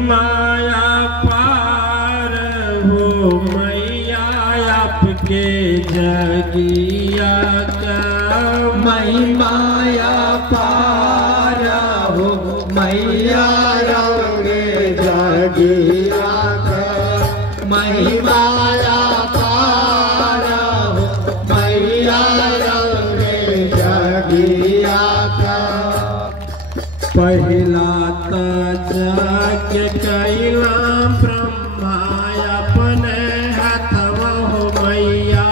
माया पार हो मैया आपके जगिया का, माया पार हो मैया रंगे जगिया का, माया पार हो मैया रंगे जगिया का। पहला जग कैला ब्रह्मा अपने हाथवा हो मैया,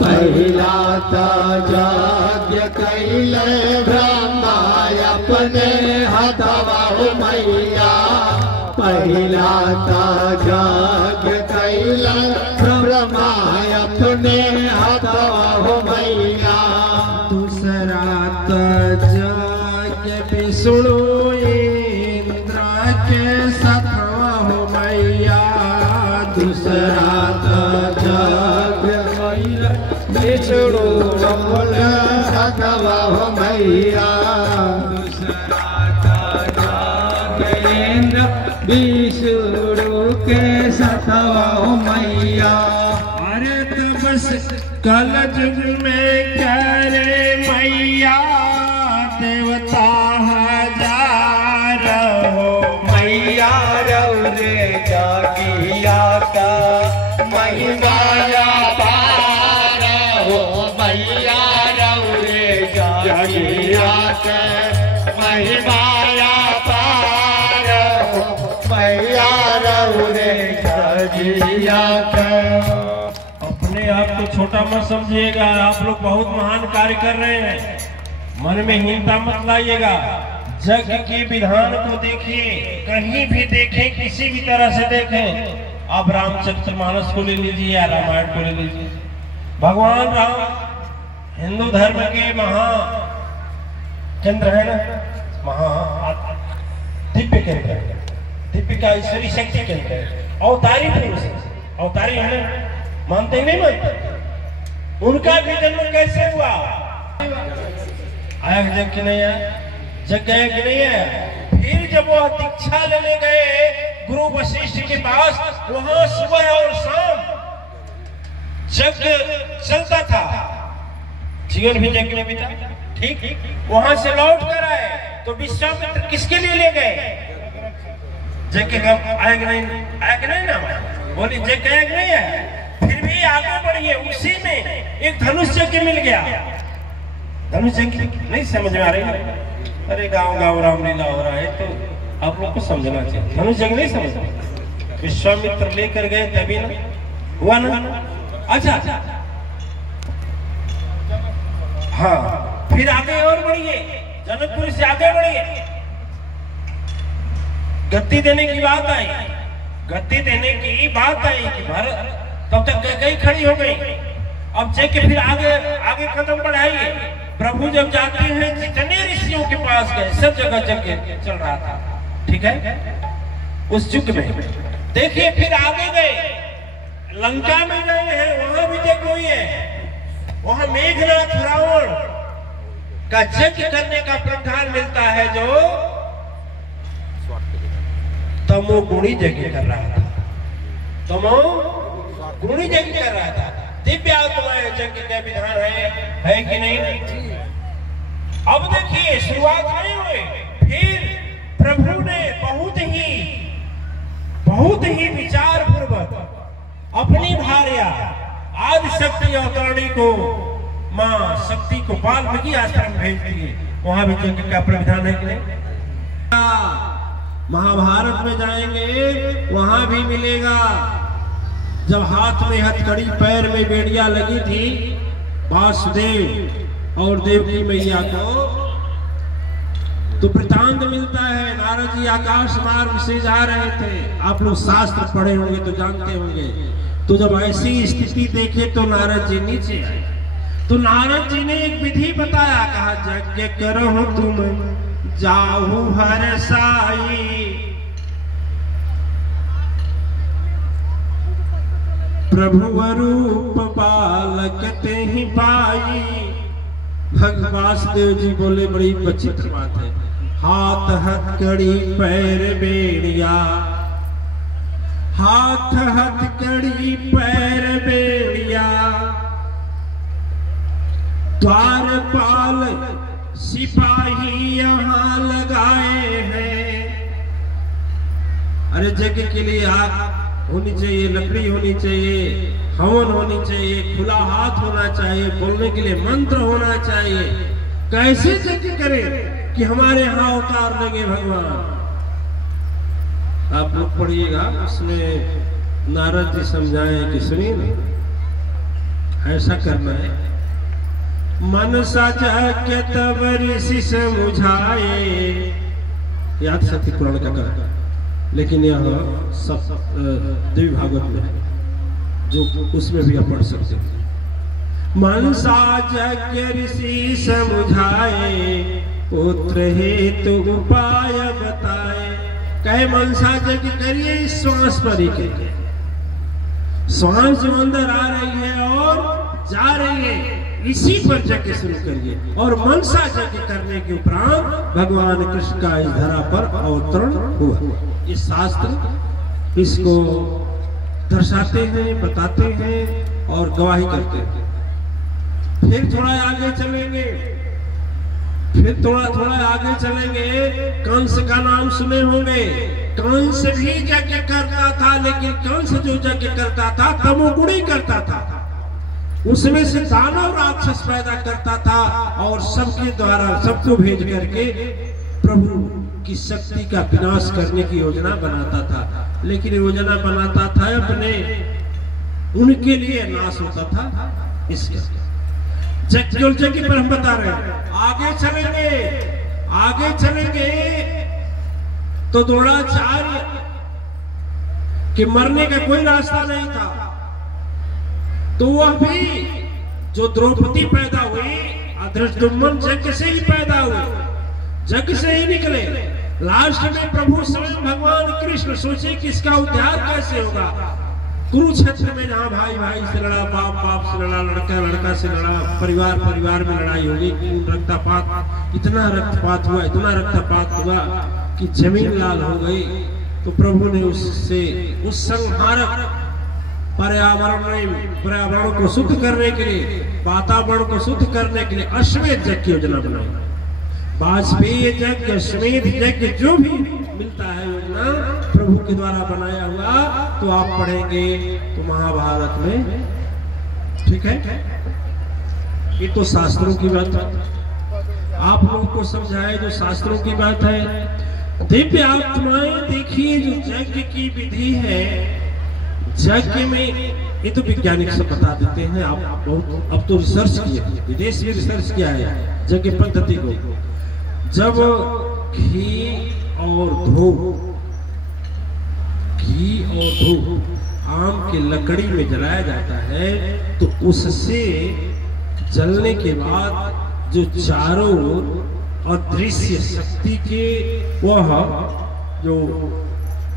पहला जग कैले ब्रह्मा अपने हाथवा हो मैया, पहला जग कैले ब्रह्मा अपने हाथवा हो मैया। दूसरा जग विष्णु इंद्र के साथवा हो मैया, दूसरा जग विष्णु अपने हाथवा हो मैया, विष्णु के साथवा हो मैया। अरे तो बस कल युग में करे मैया देवता हजार हो मैया रौरे जगिया का, माया पार हो मैया रौरे जगिया का, माया पार हो मैया रौरे जगिया का। अपने आप को छोटा मत समझिएगा, आप लोग बहुत महान कार्य कर रहे हैं, मन में हीनता मत लाइएगा। जग के विधान को देखिए, कहीं भी देखें, किसी भी तरह से देखें। आप रामचरितमानस को ले लीजिए या रामायण को ले लीजिए, भगवान राम हिंदू धर्म के महा केंद्र है ना, महा दिव्य केंद्र है, दिव्य का ईश्वरी शक्ति केंद्र है, अवतारी पुरुष है, अवतारी है ना, मानते ही नहीं मानते। उनका भी जन्म कैसे हुआ? आया जग कि नहीं आया? जग गया कि नहीं आया? फिर जब वह दीक्षा लेने गए गुरु वशिष्ठ के पास, वहां सुबह और शाम जग चलता था, जीवन भी जग में बीता। ठीक, वहां से लौट कर आए तो विश्वामित्र किसके लिए ले गए? जग के आया कि नहीं? आया कि नहीं ना? बोली जग गया कि नहीं आया? फिर भी आगे बढ़िए, उसी में एक धनुष यज्ञ मिल गया। धनुष यज्ञ नहीं समझ में आ रही? अरे गांव गांव रामलीला हो रहा है, तो आप लोग को समझना चाहिए। धनुष यज्ञ नहीं समझ, विश्वामित्र लेकर गए तभी ना हुआ ना। अच्छा, हाँ, फिर आगे और बढ़िए, जनकपुर से आगे बढ़िए, गद्दी देने की बात आई, गद्दी देने की बात आई कि भारत तब तक कई खड़ी हो गई। अब जग फिर आगे आगे कदम बढ़ाइए। प्रभु जब जाते हैं, जितने ऋषियों के पास गए, सब जगह जग चल रहा था, ठीक है, उस युग में। देखिए फिर आगे गए, लंका में गए हैं, वहां भी जग हुई है। वहां मेघनाथ रावण का यज्ञ करने का प्रधान मिलता है, जो तमोगुणी यज्ञ कर रहा था, तमोगुणी यज्ञ कर रहा था। दिव्य आत्माएं यज्ञ का विधान है कि नहीं? अब देखिए शुरुआत नहीं हुई, फिर प्रभु ने बहुत ही विचार पूर्वक अपनी भार्या आदि शक्ति अवतरणी को, मां शक्ति को वाल्मीकि आश्रम भेज दिए। वहां भी यज्ञ का प्रावधान है कि नहीं? महाभारत में जाएंगे, वहां भी मिलेगा। जब हाथ में हथकड़ी, पैर में बेड़िया लगी थी वासुदेव और देवकी मैया को, तो वृतांत मिलता है। नारद जी आकाश मार्ग से जा रहे थे, आप लोग शास्त्र पढ़े होंगे तो जानते होंगे। तो जब ऐसी स्थिति देखे तो नारद जी नीचे आए, तो नारद जी ने एक विधि बताया, कहा यज्ञ करो तुम जाहु हर साई, प्रभु रूप बालक ते ही पाई। भगवान वासुदेव जी बोले बड़ी विचित्र बात है, हाथ हथकड़ी पैर बेड़िया, हाथ हथकड़ी पैर बेड़िया, द्वारपाल सिपाही यहाँ लगाए हैं। अरे यज्ञ के लिए आग होनी चाहिए, लकड़ी होनी चाहिए, हवन होनी चाहिए, खुला हाथ होना चाहिए, बोलने के लिए मंत्र होना चाहिए। कैसे यज्ञ करें कि हमारे यहाँ उतार लेंगे भगवान? आप लोग पढ़िएगा, उसमें नारद जी समझाए कि सुनिए ऐसा करना है। मन साजा तब ऋषि समुझाए, याद सत्य पुराण का कर, लेकिन यहाँ सब देवी भागवत में है, जो उसमें भी आप पढ़ सकते हैं। मन साजज्ञ ऋषि समुझाए, पुत्र हेतु उपाय बताए। कहे मनसा यज्ञ करिए इस श्वास पर ही करिए। श्वास जो अंदर आ रही है और जा रही है, इसी पर यज्ञ शुरू करिए। और मनसा यज्ञ करने के उपरांत भगवान कृष्ण का इस धरा पर अवतरण हुआ। ये शास्त्र इसको दर्शाते हैं, बताते हैं और गवाही करते हैं। फिर थोड़ा आगे चलेंगे, फिर थोड़ा आगे चलेंगे। कंस का नाम सुने होंगे। कंस भी यज्ञ करता था, लेकिन कंस जो यज्ञ करता था तमोगुणी करता था। उसमें से दानव राक्षस पैदा करता था और सबके द्वारा सबको भेज करके प्रभु की शक्ति का विनाश करने की योजना बनाता था। लेकिन योजना बनाता था अपने, उनके लिए नाश होता था। इसके यज्ञ पर हम बता रहे हैं। आगे चलेंगे तो द्रोणाचार्य कि मरने का कोई रास्ता नहीं था, तो वह भी जो द्रौपदी पैदा हुई धृष्टद्युम्न यज्ञ से ही पैदा हुई, यज्ञ से ही निकले। लास्ट में प्रभु स्वयं भगवान कृष्ण सोचे कि इसका उद्धार कैसे होगा। कुरुक्षेत्र में जहाँ भाई भाई से लड़ा, बाप बाप से लड़ा, लड़का लड़का से लड़ा, परिवार परिवार में लड़ाई हो गई, रक्तपात, इतना रक्तपात हुआ, इतना रक्तपात हुआ कि जमीन लाल हो गई। तो प्रभु ने उससे उस संहारक पर्यावरण को शुद्ध करने के लिए, वातावरण को शुद्ध करने के लिए अश्वमेध यज्ञ की योजना बनाई। वाजपेयी यज्ञ, अश्वमेध यज्ञ जो भी मिलता है योजना प्रभु के द्वारा बनाया हुआ, तो आप पढ़ेंगे तो महाभारत में। ठीक है, ये तो शास्त्रों की बात है, आप लोगों को समझाए जो शास्त्रों की बात है। दिव्य आत्माएं देखिए, जो यज्ञ की विधि है, यज्ञ में ये तो वैज्ञानिक सब बता देते हैं। आप बहुत अब तो रिसर्च किए, विदेश में रिसर्च किया है यज्ञ पद्धति को। जब घी और धूप आम की लकड़ी में जलाया जाता है, तो उससे जलने के बाद जो चारों अदृश्य शक्ति के वह जो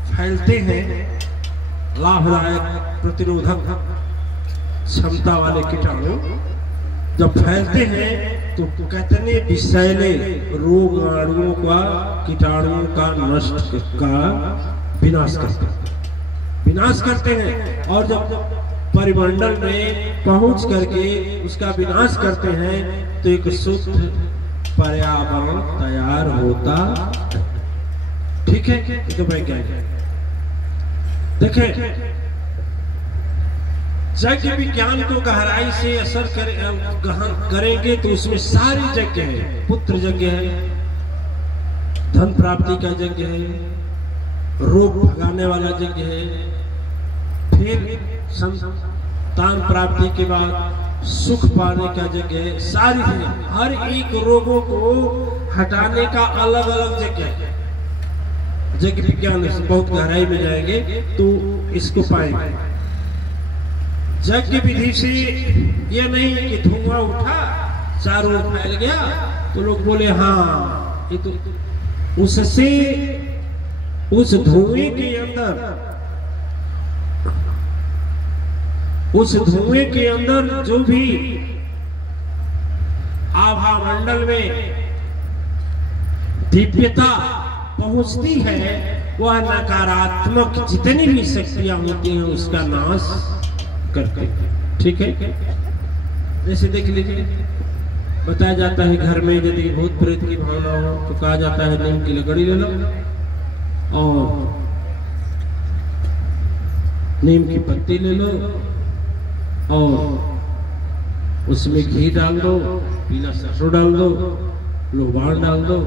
फैलते हैं, लाभदायक प्रतिरोधक क्षमता वाले कीटाणु जब फैलते हैं, तो कितने विषैले रोगाणुओं का, कीटाणुओं का नष्ट का विनाश करते हैं। और जब परिमंडल में पहुंच करके उसका विनाश करते हैं, तो एक शुद्ध पर्यावरण तैयार होता। ठीक है, तो वैज्ञानिक देखें, यज्ञ विज्ञान को गहराई से असर करेंगे तो उसमें सारी यज्ञ है। पुत्र यज्ञ है, धन प्राप्ति का यज्ञ है, रोग भगाने वाला यज्ञ है, फिर संतान प्राप्ति के बाद सुख पाने का यज्ञ है। सारी हर एक रोगों को हटाने का अलग अलग यज्ञ है। यज्ञ विज्ञान से बहुत गहराई में जाएंगे तो इसको पाएंगे। यज्ञ विधि से यह नहीं कि धुआं उठा, चारों ओर फैल गया, तो लोग बोले हाँ ये तो, उससे उस धुएं के अंदर जो भी आभा मंडल में दिव्यता पहुंचती है, वह नकारात्मक जितनी भी शक्तियां होती हैं उसका नाश करते हैं। ठीक है, जैसे देख लीजिए, बताया जाता है घर में यदि भूत प्रेत की भावना हो तो कहा जाता है नीम की लकड़ी ले लो और नीम की पत्ती ले लो और उसमें घी डाल दो, पीला सरसों डाल दो, लोबान डाल दो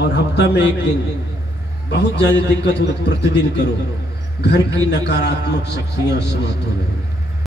और हफ्ता में एक दिन, बहुत ज्यादा दिक्कत हो तो प्रतिदिन करो। घर की नकारात्मक शक्तियां समाप्त हो जाएंगी।